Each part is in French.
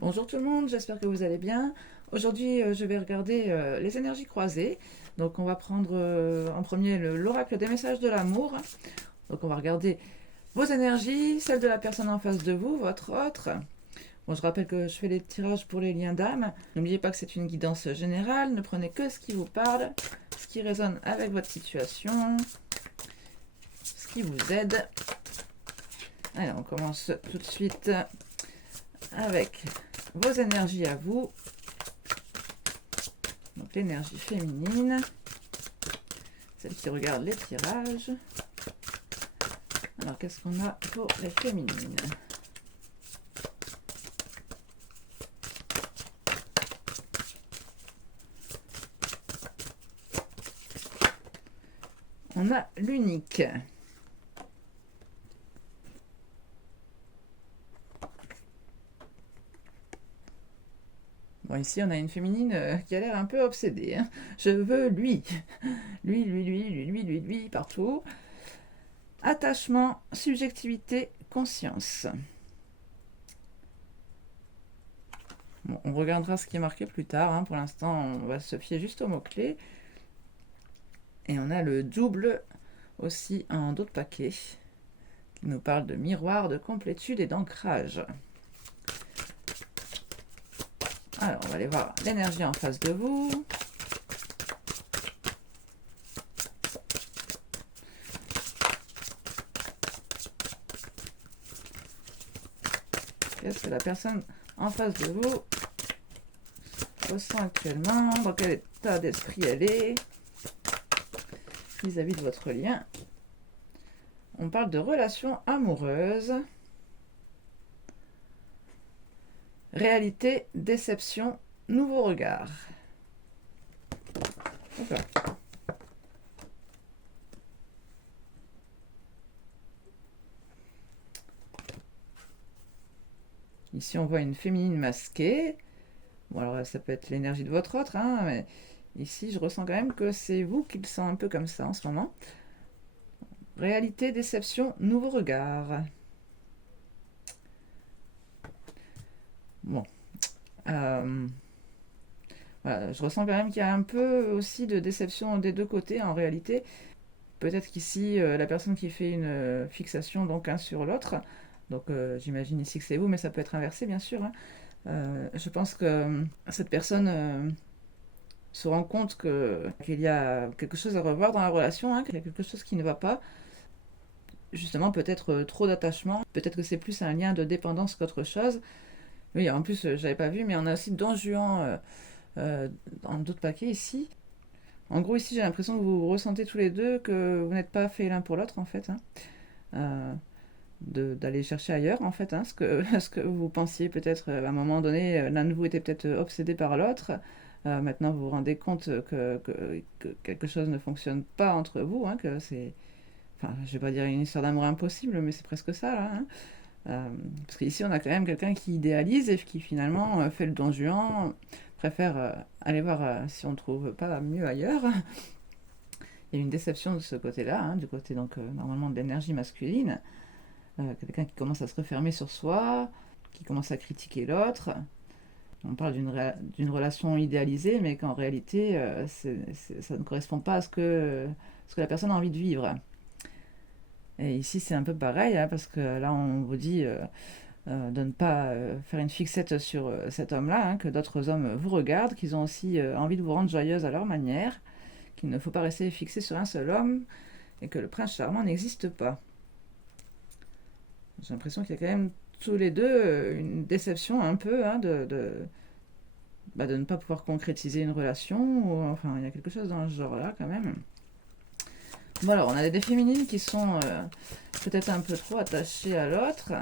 Bonjour tout le monde, j'espère que vous allez bien. Aujourd'hui, je vais regarder les énergies croisées. Donc, on va prendre en premier l'oracle des messages de l'amour. Donc, on va regarder vos énergies, celles de la personne en face de vous, votre autre. Bon, je rappelle que je fais les tirages pour les liens d'âme. N'oubliez pas que c'est une guidance générale. Ne prenez que ce qui vous parle, ce qui résonne avec votre situation, ce qui vous aide. Allez, on commence tout de suite avec vos énergies à vous. Donc l'énergie féminine, celle qui regarde les tirages. Alors qu'est-ce qu'on a pour les féminines? On a l'unique. Bon, ici, on a une féminine qui a l'air un peu obsédée. Hein. Je veux lui. Lui, partout. Attachement, subjectivité, conscience. Bon, on regardera ce qui est marqué plus tard. Hein. Pour l'instant, on va se fier juste aux mots-clés. Et on a le double aussi en d'autres paquets qui nous parle de miroir, de complétude et d'ancrage. Alors, on va aller voir l'énergie en face de vous. Qu'est-ce que la personne en face de vous ressent actuellement? Dans quel état d'esprit elle est vis-à-vis de votre lien? On parle de relations amoureuses. Réalité, déception, nouveau regard. D'accord. Ici, on voit une féminine masquée. Bon, alors ça peut être l'énergie de votre autre, hein, mais ici, je ressens quand même que c'est vous qui le sent un peu comme ça en ce moment. Réalité, déception, nouveau regard. Bon. Voilà, je ressens quand même qu'il y a un peu aussi de déception des deux côtés en réalité. Peut-être qu'ici, la personne qui fait une fixation donc un sur l'autre, donc j'imagine ici que c'est vous, mais ça peut être inversé bien sûr. Hein. Je pense que cette personne se rend compte qu'il y a quelque chose à revoir dans la relation, hein, qu'il y a quelque chose qui ne va pas. Justement, peut-être trop d'attachement, peut-être que c'est plus un lien de dépendance qu'autre chose. Oui, en plus, j'avais pas vu, mais on a aussi Don Juan dans d'autres paquets ici. En gros, ici, j'ai l'impression que vous ressentez tous les deux que vous n'êtes pas fait l'un pour l'autre, en fait. Hein. D'aller chercher ailleurs, en fait. Hein, ce que vous pensiez peut-être à un moment donné, l'un de vous était peut-être obsédé par l'autre. Maintenant, vous vous rendez compte que quelque chose ne fonctionne pas entre vous, hein, que c'est... Enfin, je vais pas dire une histoire d'amour impossible, mais c'est presque ça, là. Hein. Parce qu'ici, on a quand même quelqu'un qui idéalise et qui finalement fait le don Juan, préfère aller voir si on ne trouve pas mieux ailleurs. Il y a une déception de ce côté-là, hein, du côté donc normalement de l'énergie masculine. Quelqu'un qui commence à se refermer sur soi, qui commence à critiquer l'autre. On parle d'une relation idéalisée, mais qu'en réalité, ça ne correspond pas à ce que la personne a envie de vivre. Et ici, c'est un peu pareil, hein, parce que là, on vous dit de ne pas faire une fixette sur cet homme-là, hein, que d'autres hommes vous regardent, qu'ils ont aussi envie de vous rendre joyeuse à leur manière, qu'il ne faut pas rester fixé sur un seul homme, et que le prince charmant n'existe pas. J'ai l'impression qu'il y a quand même tous les deux une déception un peu hein, de ne pas pouvoir concrétiser une relation, ou, enfin, il y a quelque chose dans ce genre-là quand même. Bon alors, on a des féminines qui sont peut-être un peu trop attachées à l'autre.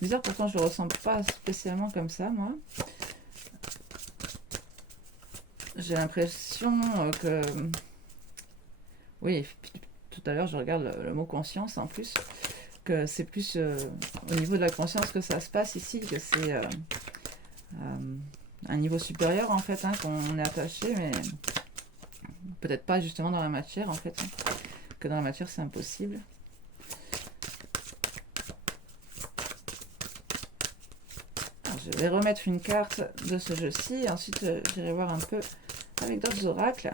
Bizarre, pourtant je le ressens pas spécialement comme ça, moi. J'ai l'impression que... Oui, tout à l'heure je regarde le mot conscience en plus, que c'est plus au niveau de la conscience que ça se passe ici, que c'est un niveau supérieur en fait, hein, qu'on est attaché, mais peut-être pas justement dans la matière en fait, hein, que dans la matière c'est impossible. Alors, je je vais remettre une carte de ce jeu-ci. Ensuite, j'irai voir un peu avec d'autres oracles.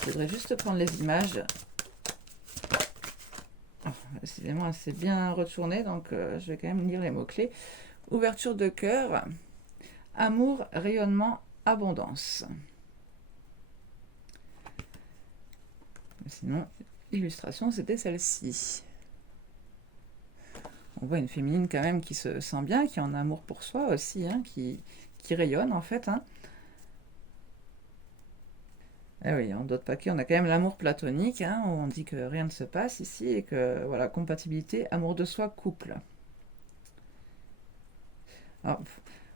Je voudrais juste prendre les images. Oh, décidément, c'est bien retourné, donc je vais quand même lire les mots-clés. Ouverture de cœur, amour, rayonnement, abondance. Sinon, l'illustration, c'était celle-ci. On voit une féminine quand même qui se sent bien, qui en a amour pour soi aussi, hein, qui rayonne en fait. Hein. Eh oui, en d'autres paquets, on a quand même l'amour platonique, hein, où on dit que rien ne se passe ici, et que, voilà, compatibilité, amour de soi, couple. Alors,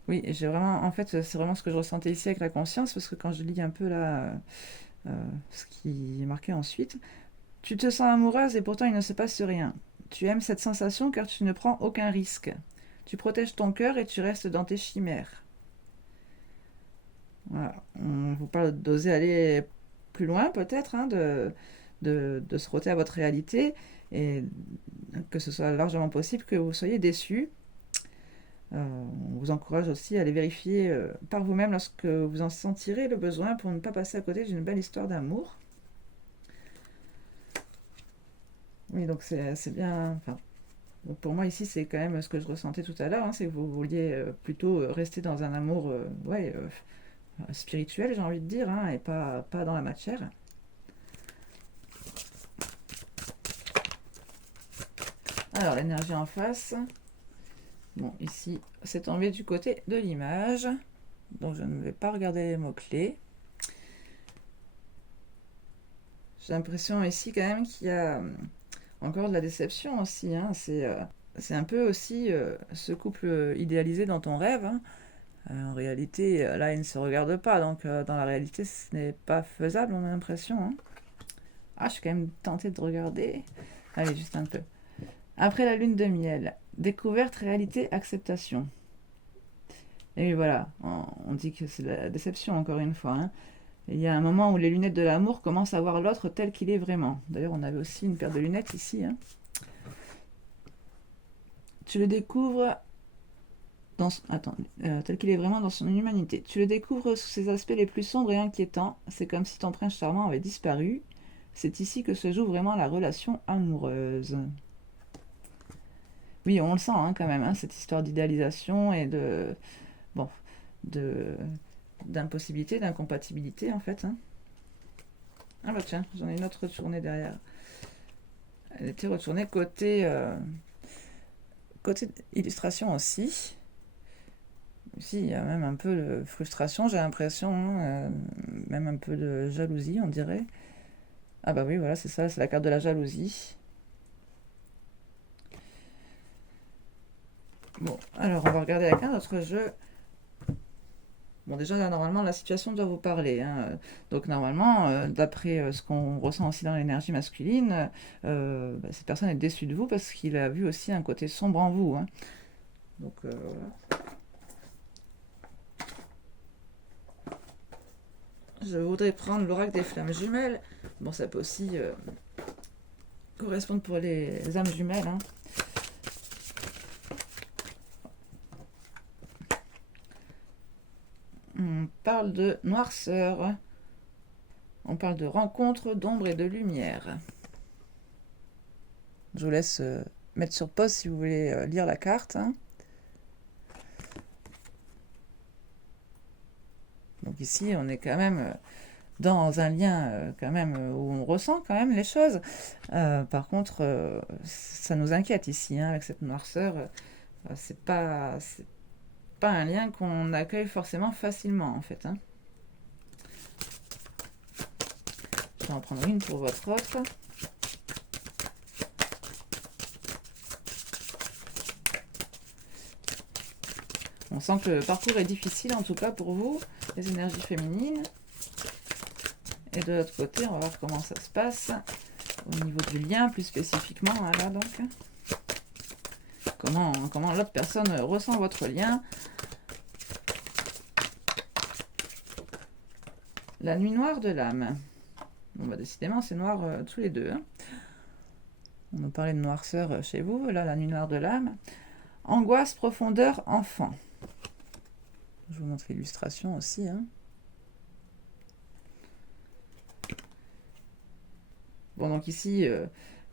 oui, j'ai vraiment, en fait, c'est vraiment ce que je ressentais ici avec la conscience, parce que quand je lis un peu là, ce qui est marqué ensuite, tu te sens amoureuse et pourtant il ne se passe rien. Tu aimes cette sensation car tu ne prends aucun risque. Tu protèges ton cœur et tu restes dans tes chimères. Voilà. On vous parle d'oser aller plus loin peut-être, hein, de se frotter à votre réalité et que ce soit largement possible que vous soyez déçus. On vous encourage aussi à aller vérifier par vous-même lorsque vous en sentirez le besoin pour ne pas passer à côté d'une belle histoire d'amour. Oui, donc c'est bien. Enfin, donc pour moi ici, c'est quand même ce que je ressentais tout à l'heure, hein, c'est que vous vouliez plutôt rester dans un amour ouais, spirituel, j'ai envie de dire, hein, et pas dans la matière. Alors, l'énergie en face. Bon, ici, c'est tombé du côté de l'image. Donc, je ne vais pas regarder les mots-clés. J'ai l'impression ici quand même qu'il y a encore de la déception aussi. Hein. C'est un peu aussi ce couple idéalisé dans ton rêve. Hein. En réalité, là, ils ne se regardent pas. Donc, dans la réalité, ce n'est pas faisable, on a l'impression. Hein. Ah, je suis quand même tentée de regarder. Allez, juste un peu. Après la lune de miel, découverte, réalité, acceptation. Et oui, voilà, on dit que c'est de la déception, encore une fois. Hein. Il y a un moment où les lunettes de l'amour commencent à voir l'autre tel qu'il est vraiment. D'ailleurs, on avait aussi une paire de lunettes ici. Hein. Tu le découvres tel qu'il est vraiment dans son humanité. Tu le découvres sous ses aspects les plus sombres et inquiétants. C'est comme si ton prince charmant avait disparu. C'est ici que se joue vraiment la relation amoureuse. Oui, on le sent hein, quand même, hein, cette histoire d'idéalisation et bon, de, d'impossibilité, d'incompatibilité en fait. Hein. Ah bah tiens, j'en ai une autre retournée derrière. Elle était retournée côté illustration aussi. Ici, il y a même un peu de frustration, j'ai l'impression, hein, même un peu de jalousie, on dirait. Ah bah oui, voilà, c'est ça, c'est la carte de la jalousie. Bon, alors on va regarder avec un autre jeu. Bon, déjà, là, normalement, la situation doit vous parler. Hein. Donc, normalement, d'après ce qu'on ressent aussi dans l'énergie masculine, cette personne est déçue de vous parce qu'il a vu aussi un côté sombre en vous. Hein. Donc, voilà. Je voudrais prendre l'oracle des flammes jumelles. Bon, ça peut aussi correspondre pour les âmes jumelles. Hein. On parle de noirceur. On parle de rencontre, d'ombre et de lumière. Je vous laisse mettre sur pause si vous voulez lire la carte. Hein. Donc ici, on est quand même dans un lien quand même où on ressent quand même les choses. Par contre, ça nous inquiète ici hein, avec cette noirceur. C'est pas un lien qu'on accueille forcément facilement en fait. Hein. Je vais en prendre une pour votre autre. On sent que le parcours est difficile en tout cas pour vous, les énergies féminines. Et de l'autre côté, on va voir comment ça se passe au niveau du lien plus spécifiquement. Là donc. Comment l'autre personne ressent votre lien. La nuit noire de l'âme. Bon bah décidément c'est noir tous les deux. Hein. On nous parlait de noirceur chez vous, là la nuit noire de l'âme. Angoisse, profondeur, enfant. Je vous montre l'illustration aussi. Bon, donc ici,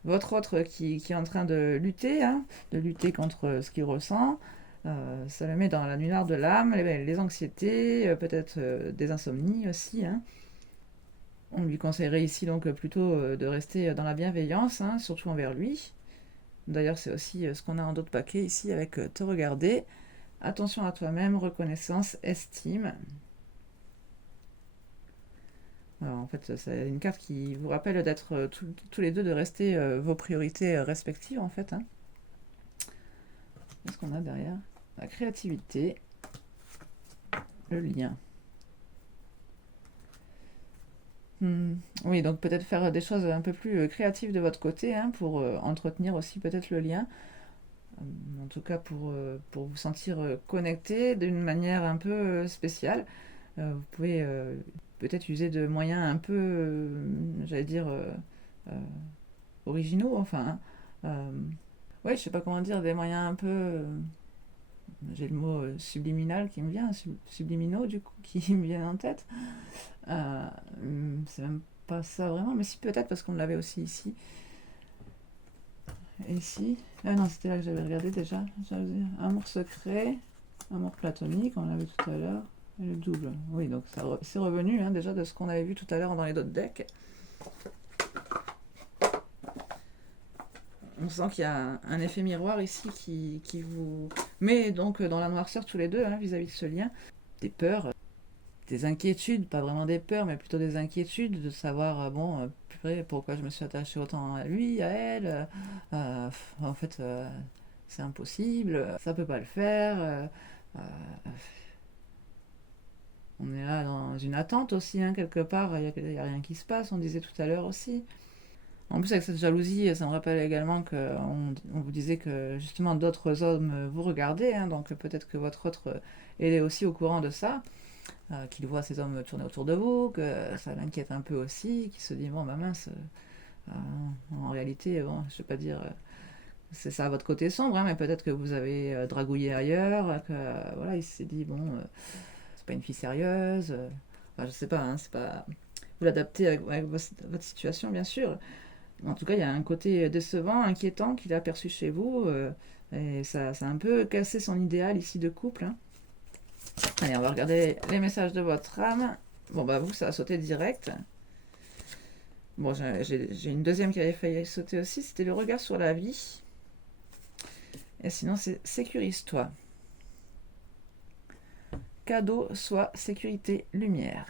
votre autre qui est en train de lutter contre ce qu'il ressent. Ça le met dans la nuit noire de l'âme, les anxiétés, peut-être des insomnies aussi. On lui conseillerait ici donc plutôt de rester dans la bienveillance, surtout envers lui. D'ailleurs, c'est aussi ce qu'on a en d'autres paquets ici avec te regarder. Attention à toi-même, reconnaissance, estime. Alors, en fait, c'est une carte qui vous rappelle d'être tous les deux, de rester vos priorités respectives, en fait. Qu'est-ce qu'on a derrière? La créativité, le lien. Oui, donc peut-être faire des choses un peu plus créatives de votre côté, pour entretenir aussi peut-être le lien. En tout cas, pour vous sentir connecté d'une manière un peu spéciale. Vous pouvez peut-être user de moyens un peu, j'allais dire, euh, originaux, enfin. Ouais, je sais pas comment dire, des moyens un peu. J'ai le mot subliminal qui me vient, subliminaux du coup, qui me viennent en tête. Euh, c'est même pas ça vraiment, mais si peut-être parce qu'on l'avait aussi ici. Et ici. Ah non, c'était là que j'avais regardé déjà. J'allais dire amour secret, amour platonique, on l'avait tout à l'heure. Et le double. Oui, donc c'est revenu déjà de ce qu'on avait vu tout à l'heure dans les autres decks. On sent qu'il y a un effet miroir ici qui vous met donc dans la noirceur tous les deux vis-à-vis de ce lien. Des peurs, des inquiétudes, pas vraiment des peurs, mais plutôt des inquiétudes de savoir, purée, pourquoi je me suis attachée autant à lui, à elle. En fait, c'est impossible, ça peut pas le faire. On est là dans une attente aussi, quelque part, il n'y a rien qui se passe, on disait tout à l'heure aussi. En plus, avec cette jalousie, ça me rappelle également qu'on on vous disait que justement d'autres hommes vous regardaient, donc peut-être que votre autre est aussi au courant de ça, qu'il voit ces hommes tourner autour de vous, que ça l'inquiète un peu aussi, qu'il se dit bon, bah mince, en réalité, bon, je ne vais pas dire c'est ça votre côté sombre, mais peut-être que vous avez dragouillé ailleurs, que voilà, il s'est dit bon, c'est pas une fille sérieuse, enfin, je sais pas, c'est pas. Vous l'adaptez avec votre situation, bien sûr. En tout cas, il y a un côté décevant, inquiétant qu'il a perçu chez vous. Et ça a un peu cassé son idéal ici de couple. Allez, on va regarder les messages de votre âme. Bon, bah vous, ça a sauté direct. Bon, j'ai une deuxième qui avait failli sauter aussi. C'était le regard sur la vie. Et sinon, c'est sécurise-toi. Cadeau, soit sécurité, lumière.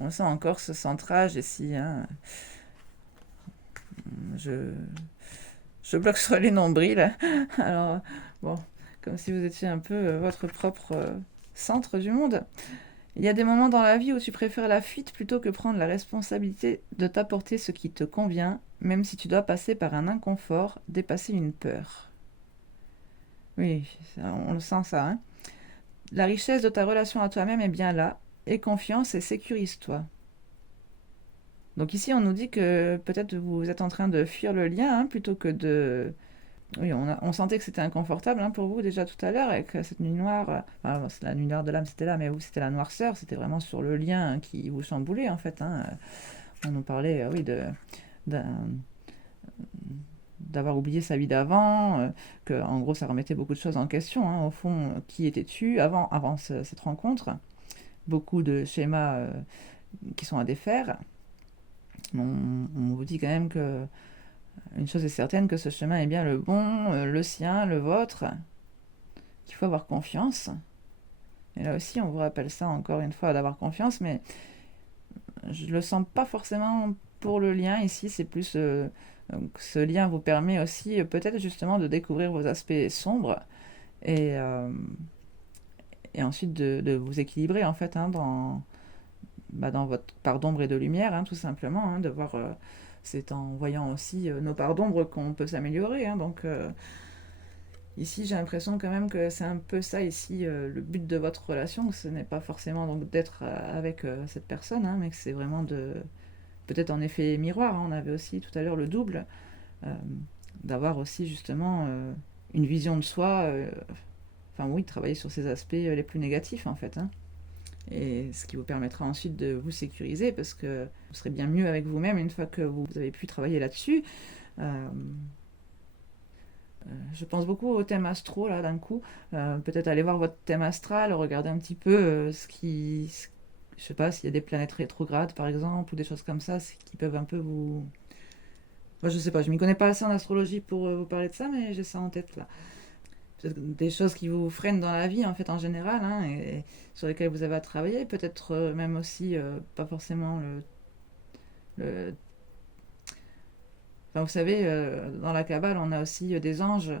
On sent encore ce centrage ici. Je bloque sur les nombrils. Alors, bon, comme si vous étiez un peu votre propre centre du monde. Il y a des moments dans la vie où tu préfères la fuite plutôt que prendre la responsabilité de t'apporter ce qui te convient, même si tu dois passer par un inconfort, dépasser une peur. Oui, on le sent ça. La richesse de ta relation à toi-même est bien là. Aie confiance et sécurise-toi. Donc ici, on nous dit que peut-être vous êtes en train de fuir le lien plutôt que de. Oui, on sentait que c'était inconfortable pour vous déjà tout à l'heure avec cette nuit noire. Enfin, bon, la nuit noire de l'âme, c'était là, mais vous, c'était la noirceur. C'était vraiment sur le lien qui vous chamboulait en fait. On nous parlait, oui, d'avoir oublié sa vie d'avant, que en gros, ça remettait beaucoup de choses en question. Au fond, qui étais-tu avant cette rencontre? Beaucoup de schémas qui sont à défaire. On vous dit quand même que une chose est certaine, que ce chemin est bien le bon, le sien, le vôtre, qu'il faut avoir confiance. Et là aussi, on vous rappelle ça encore une fois, d'avoir confiance, mais je le sens pas forcément pour le lien ici, c'est plus ce lien vous permet aussi peut-être justement de découvrir vos aspects sombres et, euh, et ensuite de vous équilibrer en fait dans votre part d'ombre et de lumière, tout simplement, de voir, c'est en voyant aussi nos parts d'ombre qu'on peut s'améliorer, donc ici j'ai l'impression quand même que c'est un peu ça ici, le but de votre relation, ce n'est pas forcément donc d'être avec cette personne, mais que c'est vraiment peut-être en effet miroir, hein, on avait aussi tout à l'heure le double, euh, d'avoir aussi justement une vision de soi, enfin oui, travailler sur ces aspects les plus négatifs en fait, hein. Et ce qui vous permettra ensuite de vous sécuriser parce que vous serez bien mieux avec vous-même une fois que vous avez pu travailler là-dessus. Euh, je pense beaucoup au thème astro là d'un coup. Peut-être aller voir votre thème astral, regarder un petit peu je sais pas s'il y a des planètes rétrogrades par exemple ou des choses comme ça qui peuvent un peu vous. Moi, je sais pas, je m'y connais pas assez en astrologie pour vous parler de ça, mais j'ai ça en tête là. Peut-être des choses qui vous freinent dans la vie en fait en général, hein, et sur lesquelles vous avez à travailler. Peut-être même aussi pas forcément le. Enfin, vous savez, dans la Kabbale, on a aussi des anges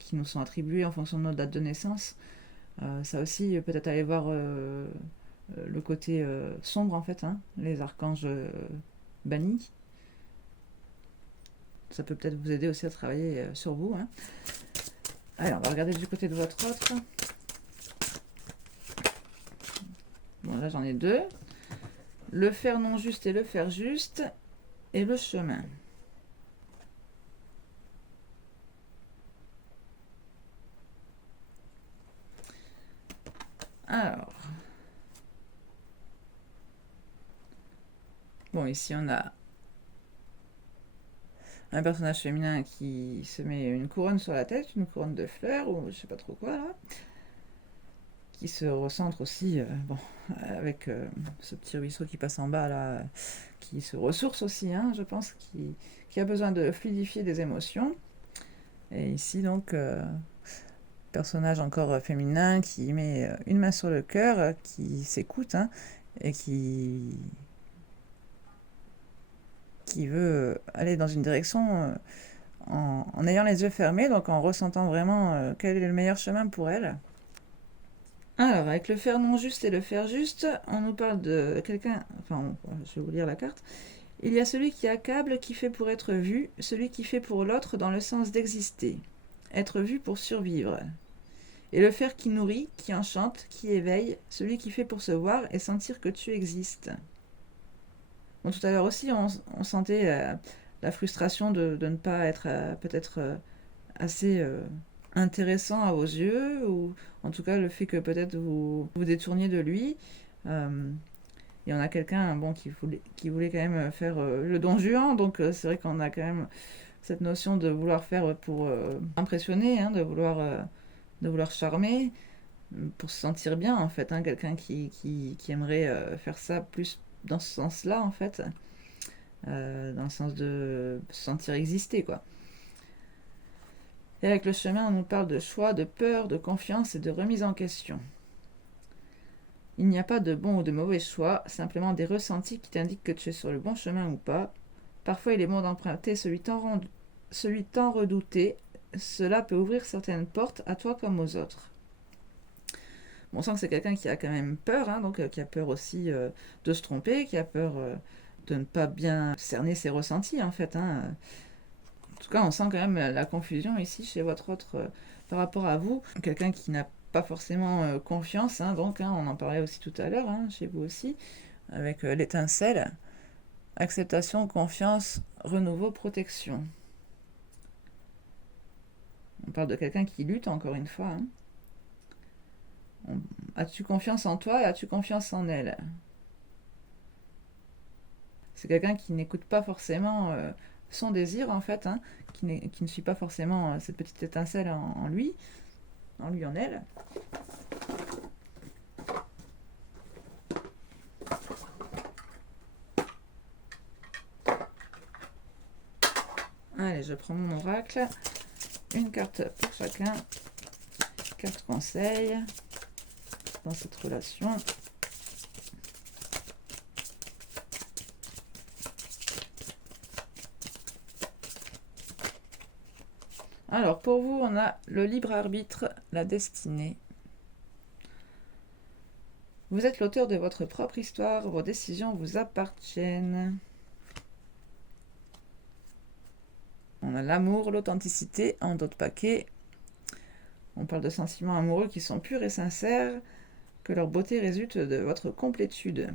qui nous sont attribués en fonction de notre date de naissance. Ça aussi, peut-être aller voir le côté sombre, en fait, hein, les archanges bannis. Ça peut peut-être vous aider aussi à travailler sur vous, hein. Allez, on va regarder du côté de votre autre. Bon, là, j'en ai deux. Le faire non juste et le faire juste, et le chemin. Alors, bon, ici on a un personnage féminin qui se met une couronne sur la tête, une couronne de fleurs, ou je sais pas trop quoi là, qui se recentre aussi, bon, avec ce petit ruisseau qui passe en bas là, qui se ressource aussi, hein, je pense, qui a besoin de fluidifier des émotions. Et ici donc, personnage encore féminin qui met une main sur le cœur, qui s'écoute, hein, et qui veut aller dans une direction en ayant les yeux fermés, donc en ressentant vraiment quel est le meilleur chemin pour elle. Alors, avec le faire non juste et le faire juste, on nous parle de quelqu'un, enfin, je vais vous lire la carte. Il y a celui qui accable, qui fait pour être vu, celui qui fait pour l'autre dans le sens d'exister, être vu pour survivre. Et le faire qui nourrit, qui enchante, qui éveille, celui qui fait pour se voir et sentir que tu existes. Bon, tout à l'heure aussi, on sentait la frustration de ne pas être peut-être assez intéressant à vos yeux, ou en tout cas le fait que peut-être vous vous détourniez de lui. Il y en a quelqu'un bon, qui voulait quand même faire le don Juan, donc c'est vrai qu'on a quand même cette notion de vouloir faire pour impressionner, hein, de vouloir charmer, pour se sentir bien en fait, hein, quelqu'un qui aimerait faire ça plus dans ce sens-là en fait, dans le sens de se sentir exister quoi. Et avec le chemin, on nous parle de choix, de peur, de confiance et de remise en question. Il n'y a pas de bon ou de mauvais choix, simplement des ressentis qui t'indiquent que tu es sur le bon chemin ou pas. Parfois, il est bon d'emprunter celui tant redouté. Cela peut ouvrir certaines portes à toi comme aux autres. Bon, on sent que c'est quelqu'un qui a quand même peur, hein, donc qui a peur aussi de se tromper, qui a peur de ne pas bien cerner ses ressentis en fait, hein. En tout cas, on sent quand même la confusion ici chez votre autre par rapport à vous. Quelqu'un qui n'a pas forcément confiance, hein, donc hein, on en parlait aussi tout à l'heure, hein, chez vous aussi, avec l'étincelle. Acceptation, confiance, renouveau, protection. On parle de quelqu'un qui lutte encore une fois, hein. As-tu confiance en toi et as-tu confiance en elle? C'est quelqu'un qui n'écoute pas forcément son désir en fait, hein, qui ne suit pas forcément cette petite étincelle en lui, en elle. Allez, je prends mon oracle. Une carte pour chacun. Carte conseil dans cette relation. Alors, pour vous, on a le libre arbitre, la destinée. Vous êtes l'auteur de votre propre histoire, vos décisions vous appartiennent. On a l'amour, l'authenticité en d'autres paquets. On parle de sentiments amoureux qui sont purs et sincères, que leur beauté résulte de votre complétude.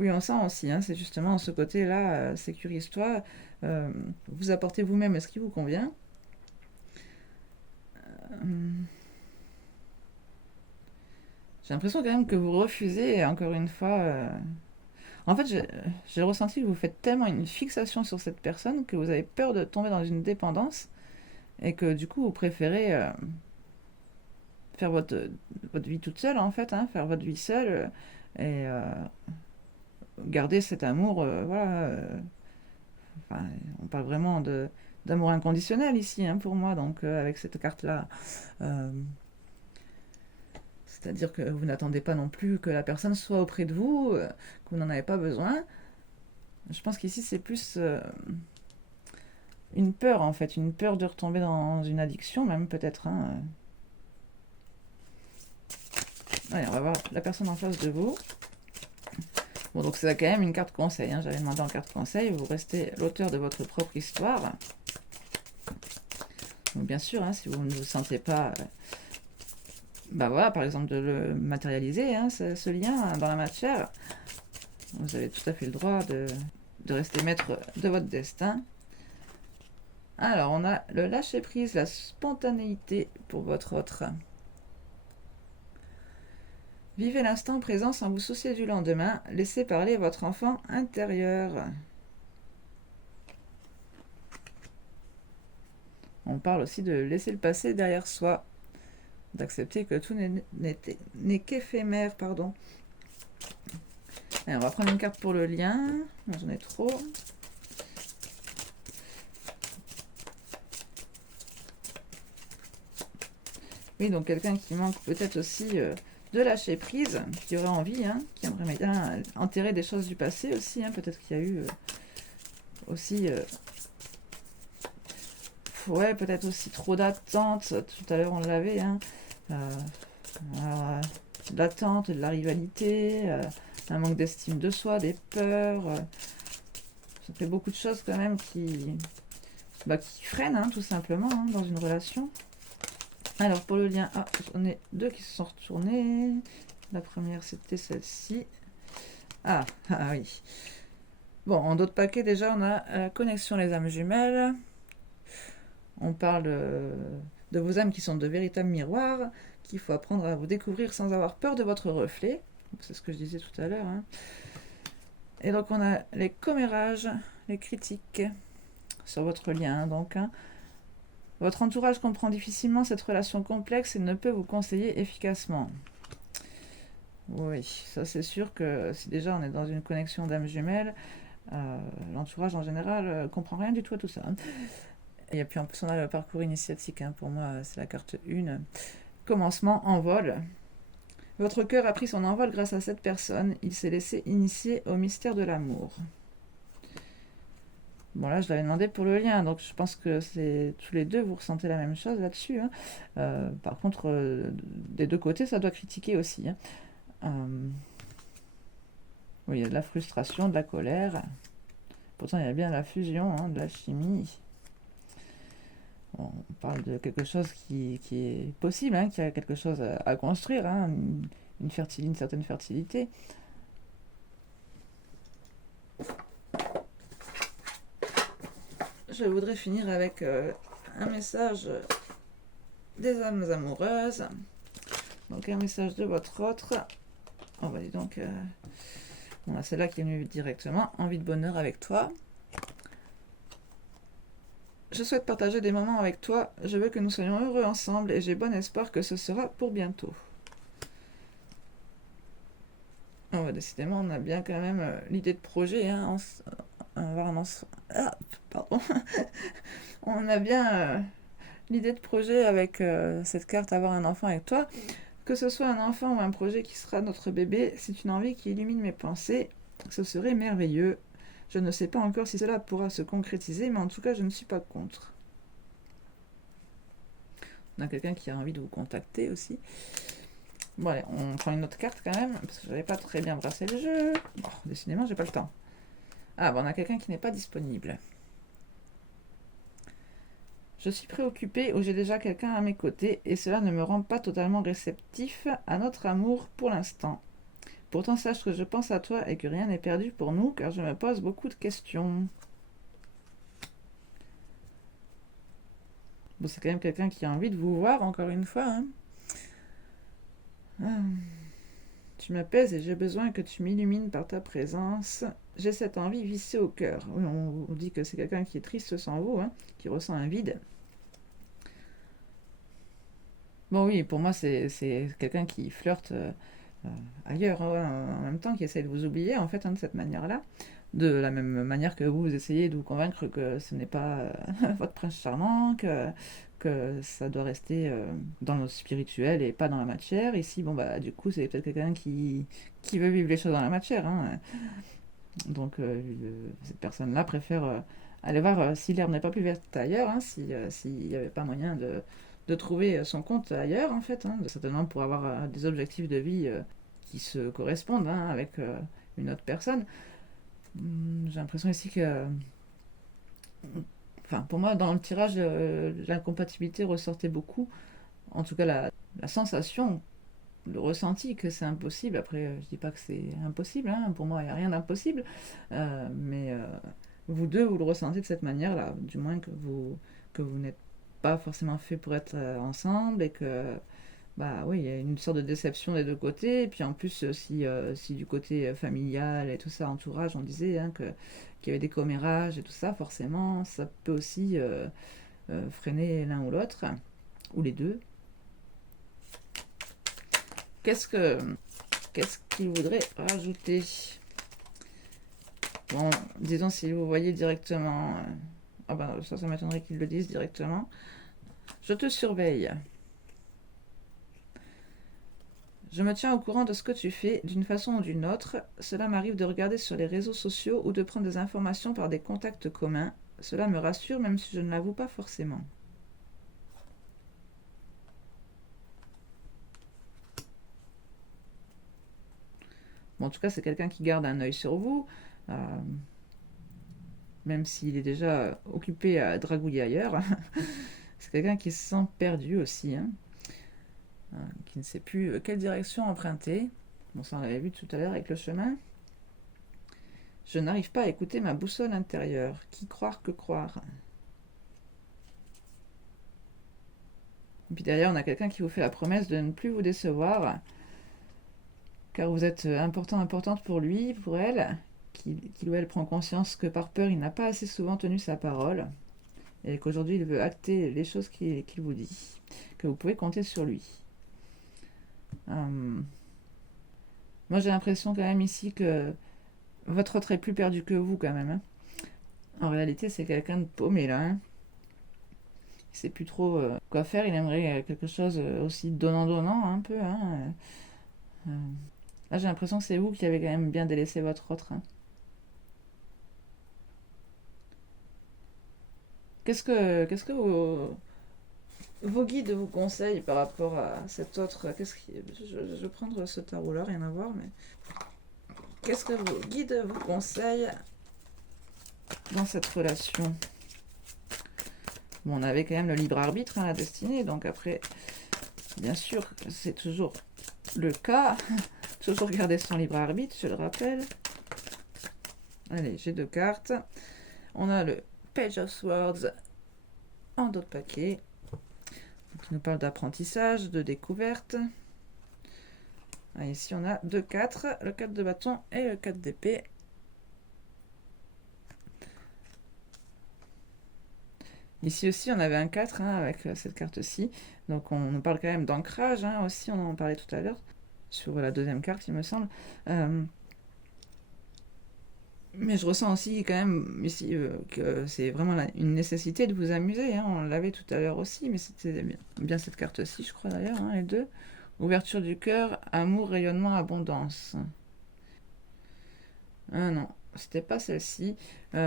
Oui, on sent aussi, hein, c'est justement ce côté-là, sécurise-toi, vous apportez vous-même ce qui vous convient. Euh, j'ai l'impression quand même que vous refusez, encore une fois. En fait, j'ai ressenti que vous faites tellement une fixation sur cette personne que vous avez peur de tomber dans une dépendance et que du coup, vous préférez faire votre vie toute seule, en fait, hein, faire votre vie seule et garder cet amour. Voilà. Enfin, on parle vraiment d'amour inconditionnel ici, hein, pour moi, donc avec cette carte-là. Euh, C'est-à-dire que vous n'attendez pas non plus que la personne soit auprès de vous, que vous n'en avez pas besoin. Je pense qu'ici, c'est plus une peur, en fait, une peur de retomber dans une addiction, même peut-être. Hein. Allez, on va voir la personne en face de vous. Bon, donc c'est quand même une carte conseil. Hein. J'avais demandé en carte conseil. Vous restez l'auteur de votre propre histoire. Donc, bien sûr, hein, si vous ne vous sentez pas... bah voilà, par exemple, de le matérialiser, hein, ce lien dans la matière. Vous avez tout à fait le droit de rester maître de votre destin. Alors, on a le lâcher-prise, la spontanéité pour votre autre. Vivez l'instant présent sans vous soucier du lendemain. Laissez parler votre enfant intérieur. On parle aussi de laisser le passé derrière soi. D'accepter que tout n'est qu'éphémère, pardon. Allez, on va prendre une carte pour le lien. J'en ai trop. Oui, donc quelqu'un qui manque peut-être aussi de lâcher prise, qui aurait envie, hein, qui aimerait bien enterrer des choses du passé aussi. Hein, peut-être qu'il y a eu aussi... ouais, peut-être aussi trop d'attentes. Tout à l'heure, on l'avait. Hein, de l'attente, de la rivalité, un manque d'estime de soi, des peurs. Ça fait beaucoup de choses quand même qui freinent, hein, tout simplement, hein, dans une relation. Alors, pour le lien, j'en ai deux qui se sont retournés. La première, c'était celle-ci. Ah oui. Bon, en d'autres paquets, déjà, on a connexion les âmes jumelles. On parle de vos âmes qui sont de véritables miroirs, qu'il faut apprendre à vous découvrir sans avoir peur de votre reflet. C'est ce que je disais tout à l'heure. Hein. Et donc, on a les commérages, les critiques sur votre lien. Donc, hein. Votre entourage comprend difficilement cette relation complexe et ne peut vous conseiller efficacement. Oui, ça c'est sûr que si déjà on est dans une connexion d'âme jumelle, l'entourage en général comprend rien du tout à tout ça. Et puis en plus on a le parcours initiatique, hein, pour moi c'est la carte 1. Commencement, envol. Votre cœur a pris son envol grâce à cette personne, il s'est laissé initier au mystère de l'amour. Bon là je l'avais demandé pour le lien, donc je pense que c'est tous les deux vous ressentez la même chose là-dessus. Hein. Par contre, des deux côtés ça doit critiquer aussi. Hein. Oui, il y a de la frustration, de la colère. Pourtant il y a bien la fusion, hein, de la chimie. Bon, on parle de quelque chose qui est possible, hein, qui a quelque chose à construire, hein, une certaine fertilité. Je voudrais finir avec un message des âmes amoureuses. Donc un message de votre autre. On va dire donc... bon, c'est là qui est venue directement. Envie de bonheur avec toi. Je souhaite partager des moments avec toi. Je veux que nous soyons heureux ensemble et j'ai bon espoir que ce sera pour bientôt. Oh, bah, décidément, on a bien quand même l'idée de projet. Hein, pardon. On a bien l'idée de projet avec cette carte avoir un enfant avec toi. Que ce soit un enfant ou un projet qui sera notre bébé, c'est une envie qui illumine mes pensées. Ce serait merveilleux. Je ne sais pas encore si cela pourra se concrétiser, mais en tout cas, je ne suis pas contre. On a quelqu'un qui a envie de vous contacter aussi. Bon, allez, on prend une autre carte quand même, parce que je n'avais pas très bien brassé le jeu. Bon, décidément, j'ai pas le temps. Ah, bon, on a quelqu'un qui n'est pas disponible. Je suis préoccupée ou j'ai déjà quelqu'un à mes côtés, et cela ne me rend pas totalement réceptif à notre amour pour l'instant. Pourtant, sache que je pense à toi et que rien n'est perdu pour nous, car je me pose beaucoup de questions. Bon, c'est quand même quelqu'un qui a envie de vous voir, encore une fois. Hein. Ah. Tu m'apaises et j'ai besoin que tu m'illumines par ta présence. J'ai cette envie vissée au cœur. Oui, on dit que c'est quelqu'un qui est triste sans vous, hein, qui ressent un vide. Bon oui, pour moi, c'est quelqu'un qui flirte euh, ailleurs, hein, en même temps, qui essaie de vous oublier, en fait, hein, de cette manière-là. De la même manière que vous essayez de vous convaincre que ce n'est pas votre prince charmant, que ça doit rester dans le spirituel et pas dans la matière. Ici, bon, bah, du coup, c'est peut-être quelqu'un qui veut vivre les choses dans la matière. Hein. Donc, cette personne-là préfère aller voir si l'herbe n'est pas plus verte ailleurs, hein, s'il n'y avait pas moyen de trouver son compte ailleurs, en fait, hein, certainement pour avoir des objectifs de vie qui se correspondent hein, avec une autre personne. J'ai l'impression ici que. Enfin, pour moi, dans le tirage, l'incompatibilité ressortait beaucoup. En tout cas, la sensation, le ressenti que c'est impossible. Après, je dis pas que c'est impossible, hein, pour moi, il n'y a rien d'impossible. Mais vous deux, vous le ressentez de cette manière-là. Du moins que vous n'êtes pas forcément fait pour être ensemble et que bah oui, il y a une sorte de déception des deux côtés. Et puis en plus, si du côté familial et tout ça, entourage, on disait hein, qu'il y avait des commérages et tout ça, forcément, ça peut aussi freiner l'un ou l'autre, ou les deux. Qu'est-ce que qu'est-ce qu'il voudrait rajouter? Bon, disons si vous voyez directement. Ah ben ça m'étonnerait qu'ils le disent directement. Je te surveille. Je me tiens au courant de ce que tu fais, d'une façon ou d'une autre. Cela m'arrive de regarder sur les réseaux sociaux ou de prendre des informations par des contacts communs. Cela me rassure même si je ne l'avoue pas forcément. Bon, en tout cas, c'est quelqu'un qui garde un œil sur vous, euh, même s'il est déjà occupé à dragouiller ailleurs. C'est quelqu'un qui se sent perdu aussi, hein, qui ne sait plus quelle direction emprunter. Bon, ça on l'avait vu tout à l'heure avec le chemin. Je n'arrive pas à écouter ma boussole intérieure. Qui croire que croire? Et puis derrière, on a quelqu'un qui vous fait la promesse de ne plus vous décevoir, car vous êtes importante pour lui, pour elle, qu'il ou elle prend conscience que par peur, il n'a pas assez souvent tenu sa parole, et qu'aujourd'hui, il veut acter les choses qu'il vous dit, que vous pouvez compter sur lui. Moi, j'ai l'impression quand même ici que votre autre est plus perdu que vous quand même. Hein. En réalité, c'est quelqu'un de paumé là. Hein. Il sait plus trop quoi faire. Il aimerait quelque chose aussi donnant-donnant un peu. Hein. Là, j'ai l'impression que c'est vous qui avez quand même bien délaissé votre autre. Hein. Qu'est-ce que vos guides vous conseillent par rapport à cet autre? Je vais prendre ce tarot-là, rien à voir, mais qu'est-ce que vos guides vous conseillent dans cette relation? Bon, on avait quand même le libre arbitre, hein, la destinée, donc après, bien sûr, c'est toujours le cas. Toujours garder son libre arbitre, je le rappelle. Allez, j'ai 2 cartes. On a le Page of Swords en dos de paquet, qui nous parle d'apprentissage, de découverte. Ah, ici, on a 2 4, le 4 de bâton et le 4 d'épée. Ici aussi, on avait un 4 hein, avec cette carte-ci. Donc, on nous parle quand même d'ancrage hein, aussi, on en parlait tout à l'heure. Sur la deuxième carte, il me semble. Mais je ressens aussi quand même ici que c'est vraiment une nécessité de vous amuser. Hein. On l'avait tout à l'heure aussi, mais c'était bien cette carte-ci, je crois d'ailleurs, hein, les deux. Ouverture du cœur, amour, rayonnement, abondance. Ah non, c'était pas celle-ci. Oui,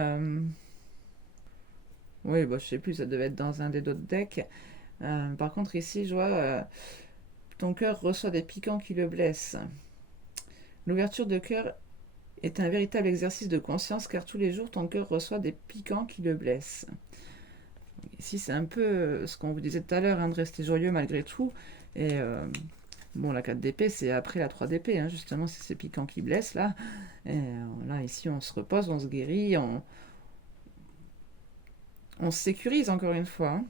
bah, je sais plus, ça devait être dans un des autres decks. Par contre, ici, je vois ton cœur reçoit des piquants qui le blessent. L'ouverture de cœur est un véritable exercice de conscience car tous les jours ton cœur reçoit des piquants qui le blessent. Ici c'est un peu ce qu'on vous disait tout à l'heure, hein, de rester joyeux malgré tout. Et Bon, la 4 d'épée, c'est après la 3 d'épée, hein, justement, c'est ces piquants qui blessent, là. Et là, ici, on se repose, on se guérit, on se sécurise, encore une fois, hein.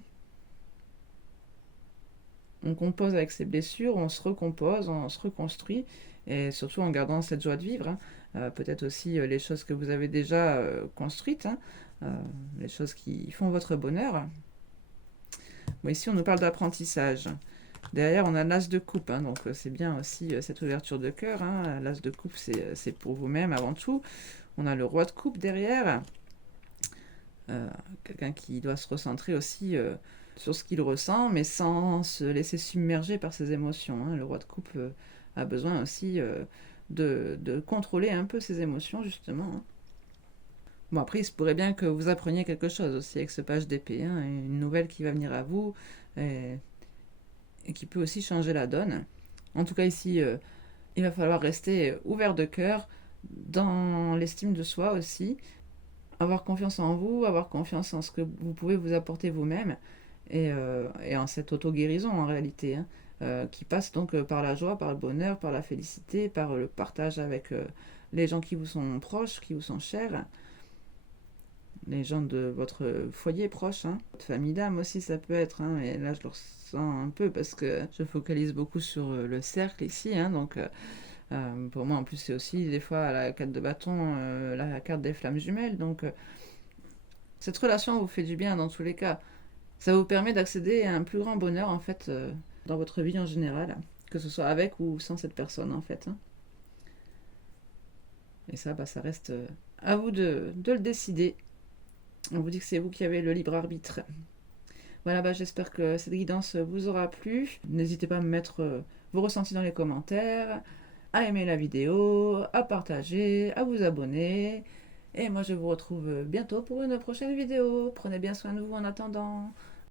On compose avec ses blessures, on se recompose, on se reconstruit, et surtout en gardant cette joie de vivre, hein. Peut-être aussi les choses que vous avez déjà construites, hein, les choses qui font votre bonheur. Bon, ici, on nous parle d'apprentissage. Derrière, on a l'as de coupe, hein, donc c'est bien aussi cette ouverture de cœur, hein. L'as de coupe, c'est pour vous-même avant tout. On a le roi de coupe derrière, quelqu'un qui doit se recentrer aussi sur ce qu'il ressent, mais sans se laisser submerger par ses émotions, hein. Le roi de coupe a besoin aussi de contrôler un peu ses émotions, justement, hein. Bon, après, il se pourrait bien que vous appreniez quelque chose aussi avec ce page d'épée, hein, une nouvelle qui va venir à vous, et qui peut aussi changer la donne. En tout cas, ici, il va falloir rester ouvert de cœur, dans l'estime de soi aussi, avoir confiance en vous, avoir confiance en ce que vous pouvez vous apporter vous-même, et en cette auto-guérison en réalité, hein, qui passe donc par la joie, par le bonheur, par la félicité, par le partage avec les gens qui vous sont proches, qui vous sont chers, les gens de votre foyer proche, hein. Votre famille d'âme aussi ça peut être, hein, et là je le ressens un peu parce que je focalise beaucoup sur le cercle ici, hein, donc pour moi en plus c'est aussi des fois la carte de bâton, la carte des flammes jumelles, donc cette relation vous fait du bien dans tous les cas. Ça vous permet d'accéder à un plus grand bonheur en fait dans votre vie en général, que ce soit avec ou sans cette personne en fait, hein. Et ça, ça reste à vous de le décider. On vous dit que c'est vous qui avez le libre arbitre. Voilà, j'espère que cette guidance vous aura plu. N'hésitez pas à me mettre vos ressentis dans les commentaires, à aimer la vidéo, à partager, à vous abonner. Et moi, je vous retrouve bientôt pour une prochaine vidéo. Prenez bien soin de vous en attendant.